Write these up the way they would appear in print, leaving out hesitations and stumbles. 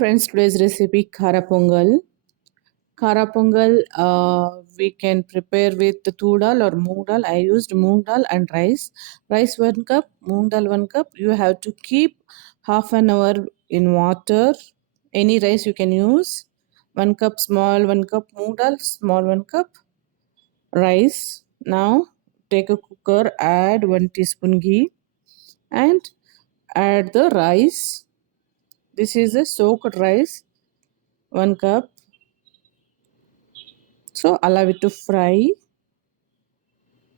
Friends, today's recipe Khara Pongal. Khara Pongal we can prepare with the tur dal or moong dal. I used moong dal and rice. Rice 1 cup, moong dal 1 cup. You have to keep half an hour in water. Any rice you can use. 1 cup small, 1 cup moong dal, small 1 cup rice. Now take a cooker, add 1 teaspoon ghee and add the rice. This is a soaked rice, 1 cup. So allow it to fry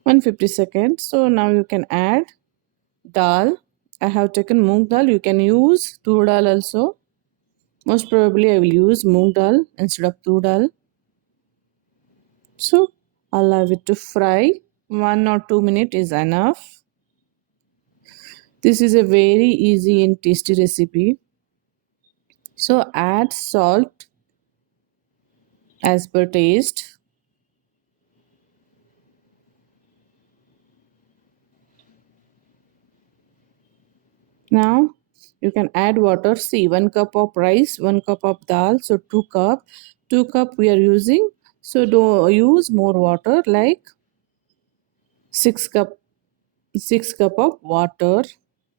150 seconds. So now you can add dal. I have taken moong dal. You can use tur dal also. Most probably I will use moong dal instead of tur dal. So allow it to fry. 1 or 2 minutes is enough. This is a very easy and tasty recipe. So add salt as per taste. Now you can add water. See, 1 cup of rice, 1 cup of dal, so 2 cup. 2 cup we are using. So do use more water, like 6 cup 6 cup of water.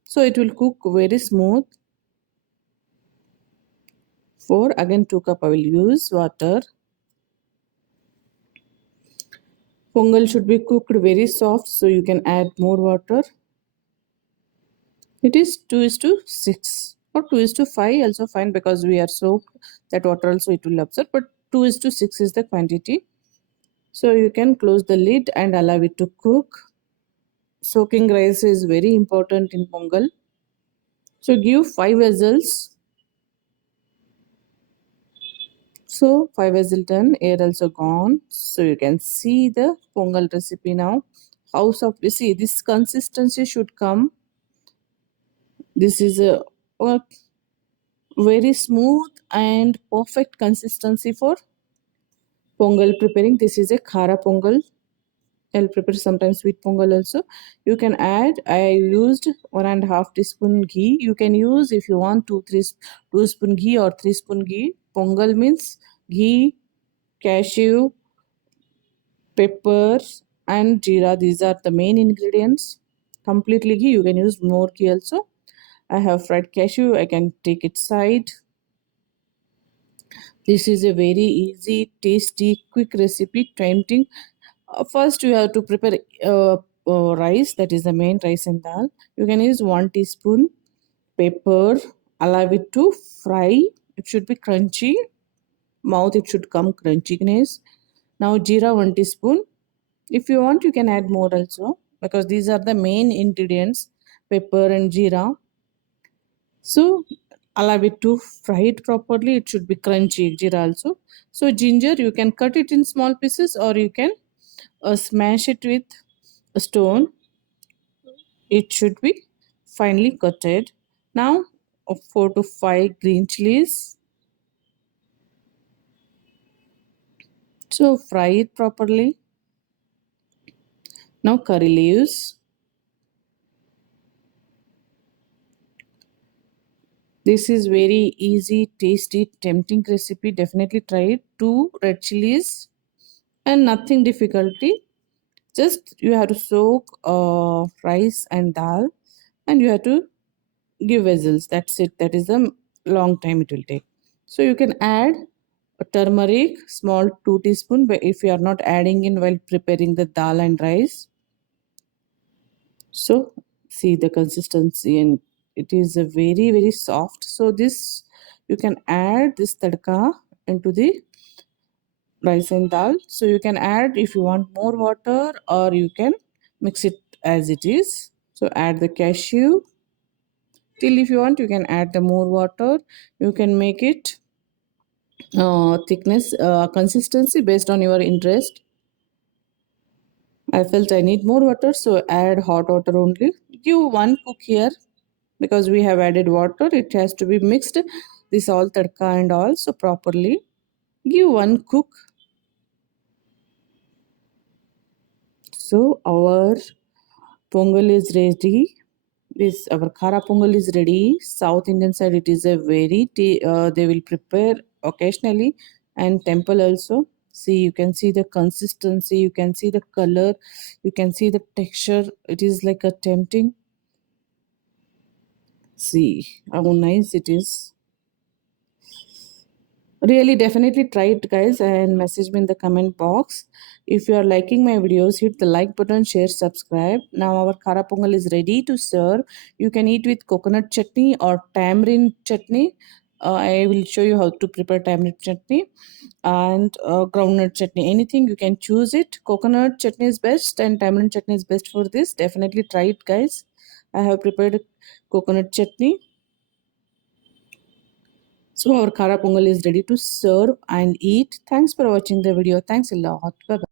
So it will cook very smooth. For again 2 cup I will use water. Pongal should be cooked very soft, so you can add more water. It is 2:6 or 2:5 also fine, because we are soaked that water also it will absorb, but 2:6 is the quantity. So you can close the lid and allow it to cook. Soaking rice is very important in Pongal. So give 5 whistles. So 5 whistles done, air also gone. So you can see the Pongal recipe now. How soft, you see this consistency should come. This is a very smooth and perfect consistency for Pongal preparing. This is a Khara Pongal. I'll prepare sometimes sweet pongal also. You can add, I used 1.5 teaspoon ghee. You can use if you want 2 spoon ghee or 3 spoon ghee. Pongal means ghee, cashew, pepper and jeera. These are the main ingredients. Completely ghee. You can use more ghee also. I have fried cashew. I can take it side. This is a very easy, tasty, quick recipe. Tempting. First, you have to prepare rice, that is the main rice and dal. You can use 1 teaspoon pepper, allow it to fry. It should be crunchy. Mouth, it should come crunchiness. Now, jeera 1 teaspoon. If you want, you can add more also, because these are the main ingredients, pepper and jeera. So, allow it to fry it properly. It should be crunchy, jeera also. So, ginger, you can cut it in small pieces or you can smash it with a stone. It should be finely cutted. Now 4 to 5 green chilies. So fry it properly. Now curry leaves. This is very easy, tasty, tempting recipe. Definitely try it. 2 red chilies and nothing difficulty. Just you have to soak rice and dal, and you have to give whistles. That's it. That is a long time it will take. So you can add turmeric, small 2 teaspoon, but if you are not adding in while preparing the dal and rice. So see the consistency, and it is a very soft. So this you can add this tadka into the rice and dal. So you can add if you want more water, or you can mix it as it is. So add the cashew. Till if you want, you can add the more water. You can make it thickness, consistency based on your interest. I felt I need more water, so add hot water only. Give 1 cook here, because we have added water. It has to be mixed, this all tadka and all, so properly. Give 1 cook. So our pongal is ready. This our Khara Pongal is ready. South Indian side, it is a very they will prepare occasionally, and temple also. See, you can see the consistency, you can see the color, you can see the texture. It is like a tempting. See how nice it is. Really, definitely try it, guys, and message me in the comment box. If you are liking my videos, hit the like button, share, subscribe. Now our Khara Pongal is ready to serve. You can eat with coconut chutney or tamarind chutney. I will show you how to prepare tamarind chutney and groundnut chutney. Anything you can choose it. Coconut chutney is best and tamarind chutney is best for this. Definitely try it, guys. I have prepared coconut chutney. So our Khara Pongal is ready to serve and eat. Thanks for watching the video. Thanks a lot. Bye bye.